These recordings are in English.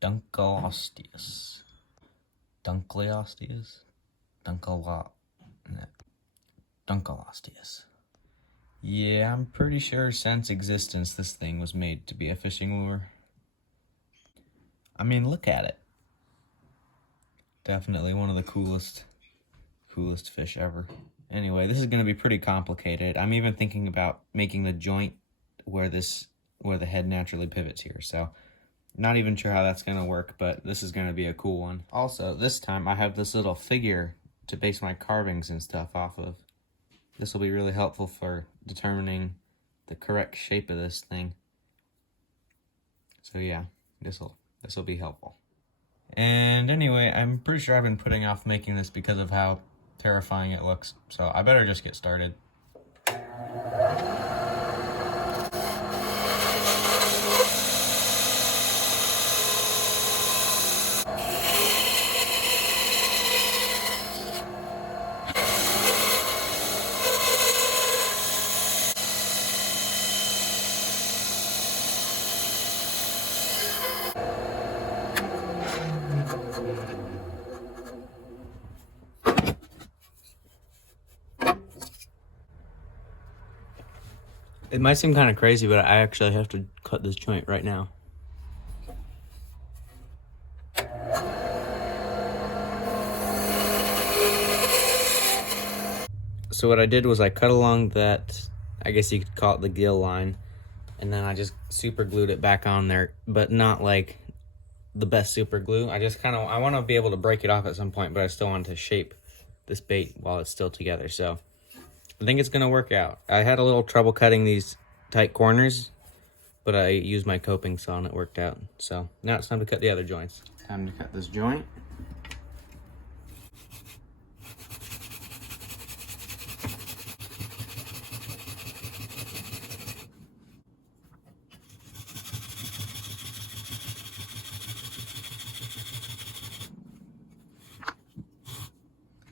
Dunkleosteus. Dunkleosteus? Dunkleosteus. Yeah, I'm pretty sure since existence this thing was made to be a fishing lure. I mean, look at it. Definitely one of the coolest fish ever. Anyway, this is going to be pretty complicated. I'm even thinking about making the joint where the head naturally pivots here. So, not even sure how that's going to work, but this is going to be a cool one. Also, this time I have this little figure to base my carvings and stuff off of. This will be really helpful for determining the correct shape of this thing. So yeah, this will be helpful. And anyway, I'm pretty sure I've been putting off making this because of how terrifying it looks. So I better just get started. It might seem kind of crazy, but I actually have to cut this joint right now. So what I did was I cut along that, I guess you could call it the gill line, and then I just super glued it back on there, but not like the best super glue. I want to be able to break it off at some point, but I still want to shape this bait while it's still together. So I think it's going to work out. I had a little trouble cutting these tight corners, but I used my coping saw and it worked out. So now it's time to cut the other joints. Time to cut this joint.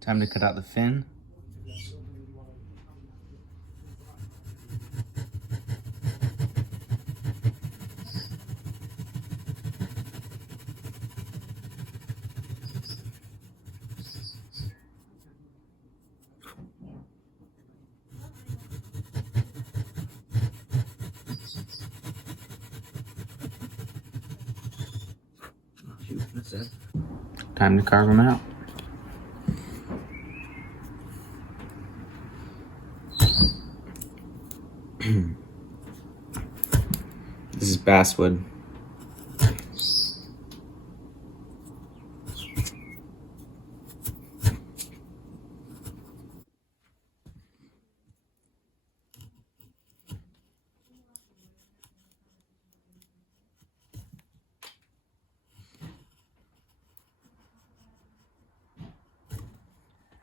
Time to cut out the fin. Shoot, that's it. Time to carve them out. This is basswood.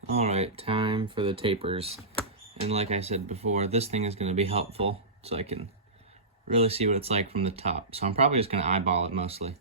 Alright, time for the tapers. And like I said before, this thing is going to be helpful so I can really see what it's like from the top. So I'm probably just going to eyeball it mostly.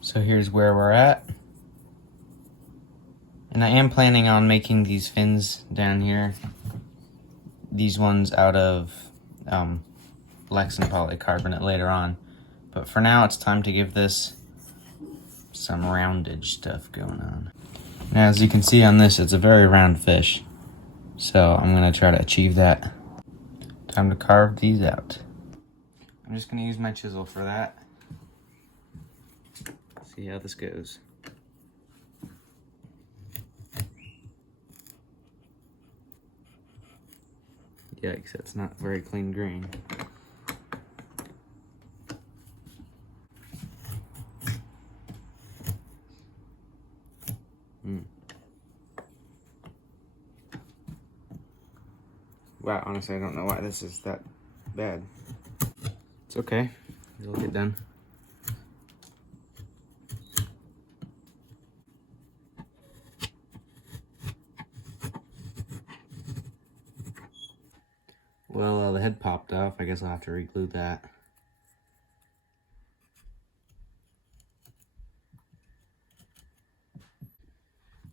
So here's where we're at. And I am planning on making these fins down here. These ones out of Lexan polycarbonate later on. But for now, it's time to give this some roundage stuff going on. Now, as you can see on this, it's a very round fish. So I'm gonna try to achieve that. Time to carve these out. I'm just gonna use my chisel for that. See how this goes. Yikes, that's not very clean grain. Wow, honestly, I don't know why this is that bad. It's okay. It'll get done. Well, the head popped off. I guess I'll have to re-glue that.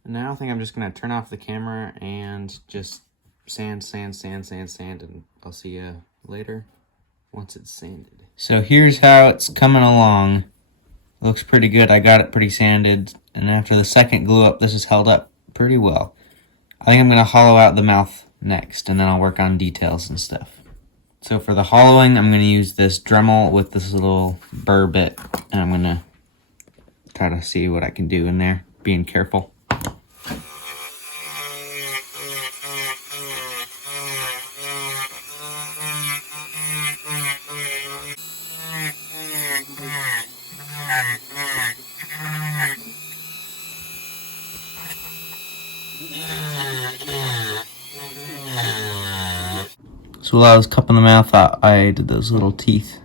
And now I think I'm just gonna turn off the camera and just sand, and I'll see you later once it's sanded. So here's how it's coming along. Looks pretty good. I got it pretty sanded, and after the second glue up, this is held up pretty well. I think I'm gonna hollow out the mouth next, and then I'll work on details and stuff. So for the hollowing, I'm gonna use this Dremel with this little burr bit, and I'm gonna try to see what I can do in there, being careful. So while I was cupping the mouth, I did those little teeth.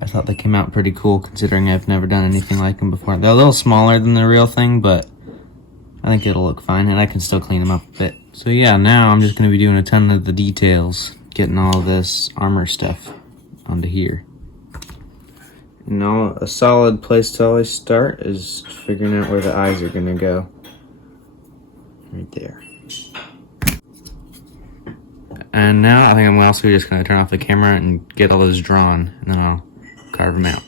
I thought they came out pretty cool considering I've never done anything like them before. They're a little smaller than the real thing, but I think it'll look fine, and I can still clean them up a bit. So yeah, now I'm just going to be doing a ton of the details, getting all this armor stuff onto here. You know, a solid place to always start is figuring out where the eyes are going to go. Right there. And now I think I'm also just going to turn off the camera and get all those drawn, and then I'll carve them out.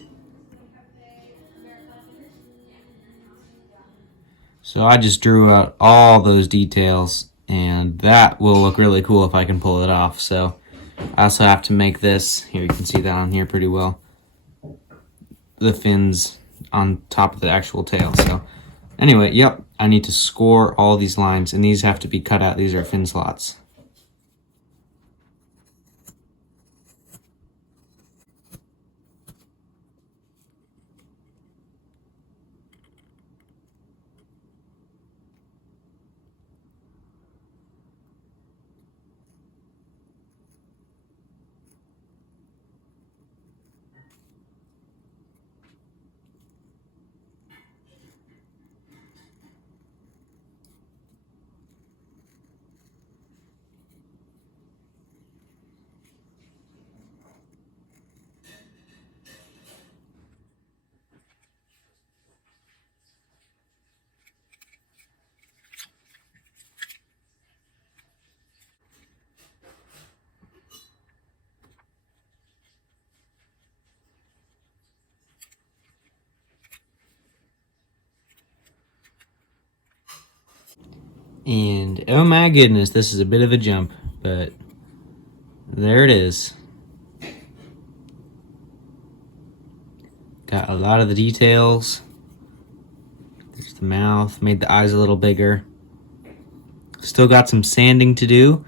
So I just drew out all those details, and that will look really cool if I can pull it off. So I also have to make this, here you can see that on here pretty well, the fins on top of the actual tail. So anyway, yep, I need to score all these lines, and these have to be cut out. These are fin slots. And oh my goodness, this is a bit of a jump, but there it is. Got a lot of the details. There's the mouth, made the eyes a little bigger. Still got some sanding to do,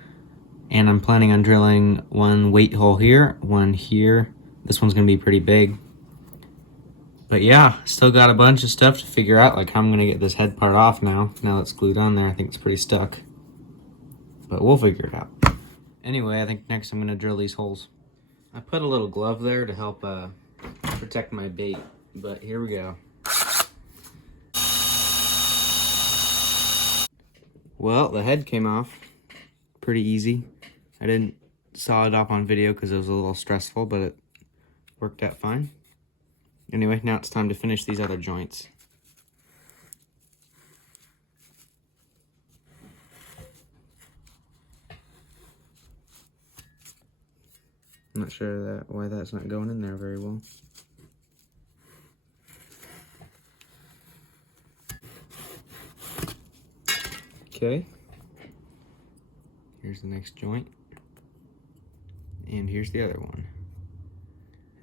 and I'm planning on drilling one weight hole here, one here. This one's gonna be pretty big. But yeah, still got a bunch of stuff to figure out, like how I'm gonna get this head part off now that it's glued on there. I think it's pretty stuck, but we'll figure it out. Anyway, I think next I'm gonna drill these holes. I put a little glove there to help protect my bait, but here we go. Well, the head came off pretty easy. I didn't saw it off on video because it was a little stressful, but it worked out fine. Anyway, now it's time to finish these other joints. I'm not sure why that's not going in there very well. Okay. Here's the next joint. And here's the other one.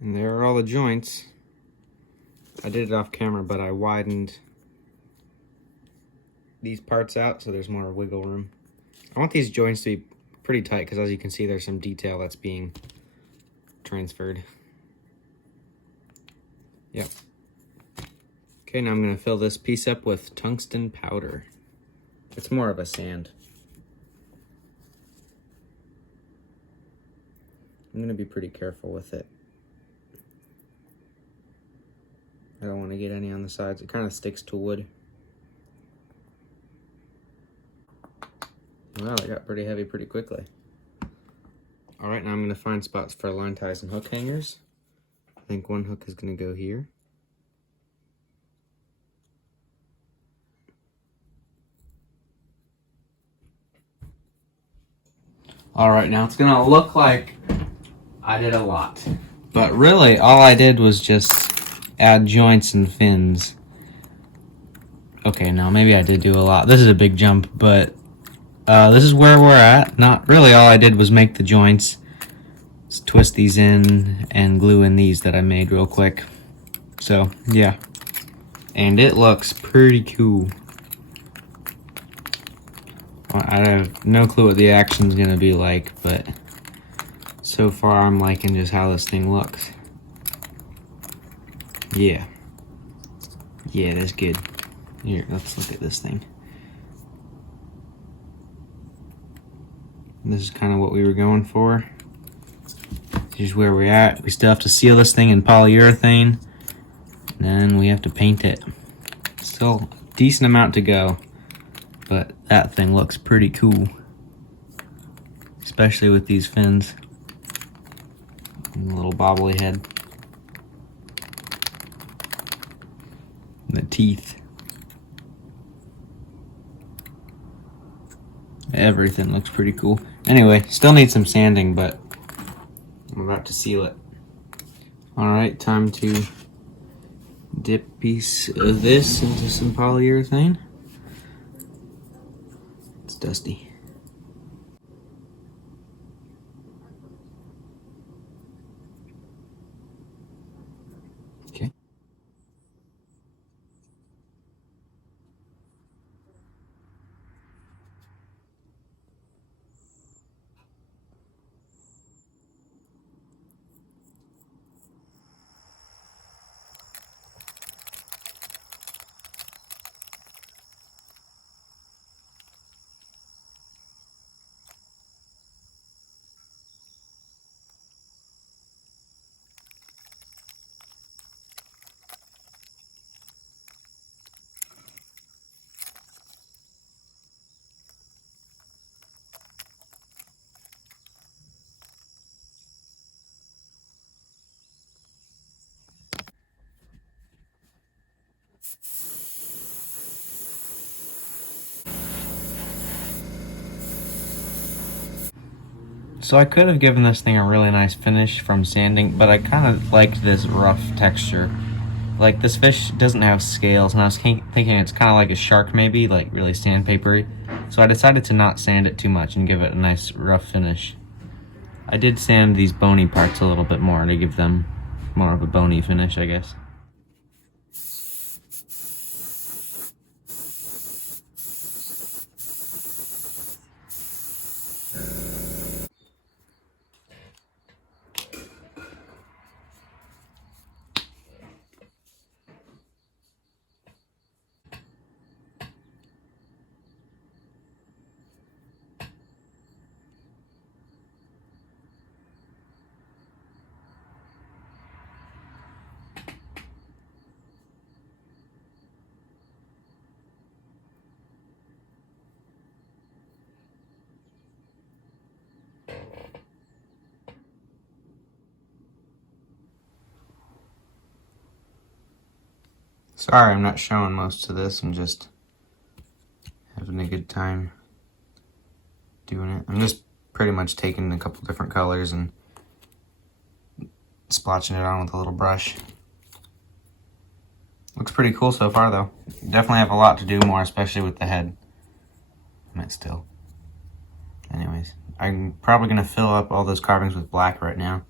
And there are all the joints. I did it off camera, but I widened these parts out so there's more wiggle room. I want these joints to be pretty tight because, as you can see, there's some detail that's being transferred. Yep. Okay, now I'm going to fill this piece up with tungsten powder. It's more of a sand. I'm gonna be pretty careful with it. I don't want to get any on the sides. It kind of sticks to wood. Wow, it got pretty heavy pretty quickly. All right, now I'm gonna find spots for line ties and hook hangers. I think one hook is gonna go here. All right, now it's gonna look like I did a lot. But really, all I did was just add joints and fins. Okay, now maybe I did do a lot. This is a big jump, but this is where we're at. Not really, all I did was make the joints, twist these in, and glue in these that I made real quick. So, yeah. And it looks pretty cool. I have no clue what the action's gonna be like, but so far I'm liking just how this thing looks. Yeah. Yeah, that's good. Here, let's look at this thing. This is kind of what we were going for. Here's where we're at. We still have to seal this thing in polyurethane. And then we have to paint it. Still a decent amount to go. But that thing looks pretty cool. Especially with these fins. And the little bobbly head. And the teeth. Everything looks pretty cool. Anyway, still need some sanding, but I'm about to seal it. Alright, time to dip a piece of this into some polyurethane. It's dusty. Okay. So I could have given this thing a really nice finish from sanding, but I kind of liked this rough texture. Like, this fish doesn't have scales, and I was thinking it's kind of like a shark maybe, like really sandpapery. So I decided to not sand it too much and give it a nice rough finish. I did sand these bony parts a little bit more to give them more of a bony finish, I guess. Sorry, I'm not showing most of this. I'm just having a good time doing it. I'm just pretty much taking a couple different colors and splotching it on with a little brush. Looks pretty cool so far, though. Definitely have a lot to do more, especially with the head. I might still. Anyways, I'm probably going to fill up all those carvings with black right now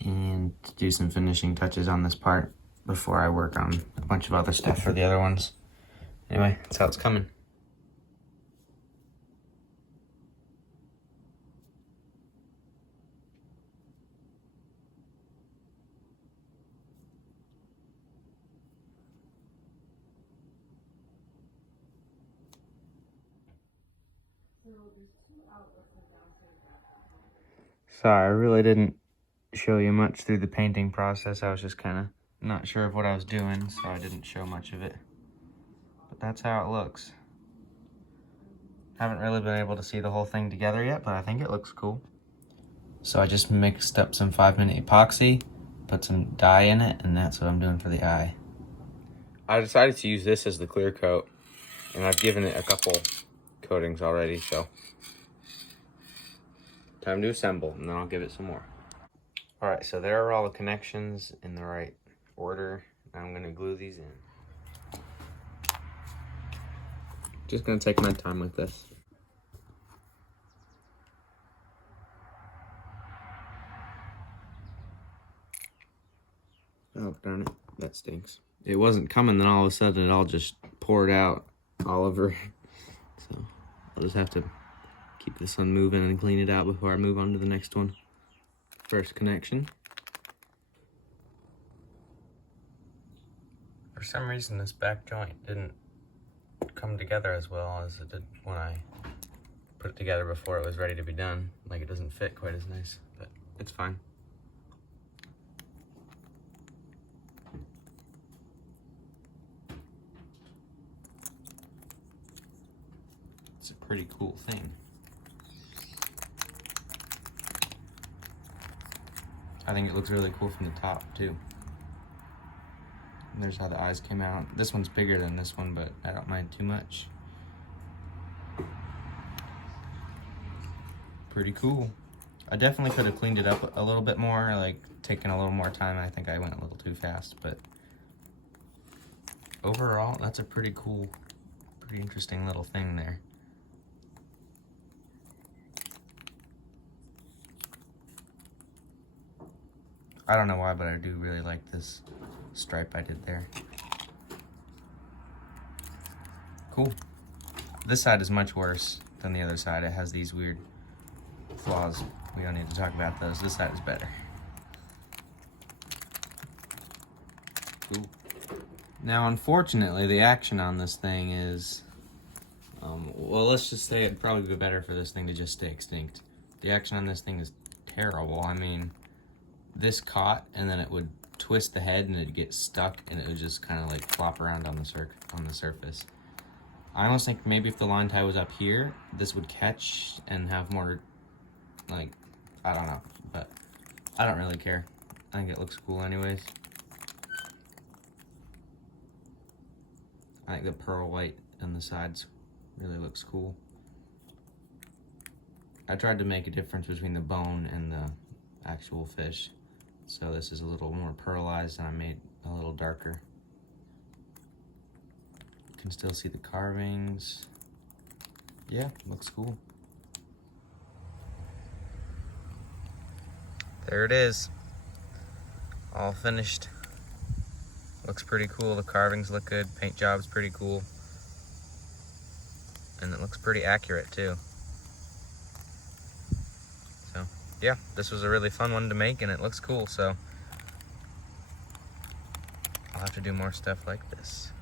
and do some finishing touches on this part before I work on a bunch of other stuff for the other ones. Anyway, that's how it's coming. Sorry, I really didn't show you much through the painting process. I was just kind of not sure of what I was doing, so I didn't show much of it. But that's how it looks. Haven't really been able to see the whole thing together yet, but I think it looks cool. So I just mixed up some 5-minute epoxy, put some dye in it, and that's what I'm doing for the eye. I decided to use this as the clear coat, and I've given it a couple coatings already, so time to assemble, and then I'll give it some more. All right, so there are all the connections in the right order. Now I'm gonna glue these in. Just gonna take my time with this. Oh, darn it, that stinks. It wasn't coming, then all of a sudden it all just poured out all over. So I'll just have to keep this one moving and clean it out before I move on to the next one. First connection. For some reason, this back joint didn't come together as well as it did when I put it together before it was ready to be done. Like, it doesn't fit quite as nice, but it's fine. It's a pretty cool thing. I think it looks really cool from the top too. And there's how the eyes came out. This one's bigger than this one, but I don't mind too much. Pretty cool. I definitely could have cleaned it up a little bit more, like taken a little more time. I think I went a little too fast, but overall, that's a pretty cool, pretty interesting little thing there. I don't know why, but I do really like this stripe I did there. Cool. This side is much worse than the other side. It has these weird flaws. We don't need to talk about those. This side is better. Cool. Now, unfortunately, the action on this thing is, well, let's just say it'd probably be better for this thing to just stay extinct. The action on this thing is terrible. I mean, this caught, and then it would twist the head, and it'd get stuck, and it would just kind of like flop around on the surface. I almost think maybe if the line tie was up here, this would catch and have more, like, I don't know, but I don't really care. I think it looks cool anyways. I think the pearl white on the sides really looks cool. I tried to make a difference between the bone and the actual fish. So this is a little more pearlized and I made a little darker. You can still see the carvings. Yeah, looks cool. There it is. All finished. Looks pretty cool. The carvings look good. Paint job's pretty cool. And it looks pretty accurate too. So yeah, this was a really fun one to make and it looks cool, so I'll have to do more stuff like this.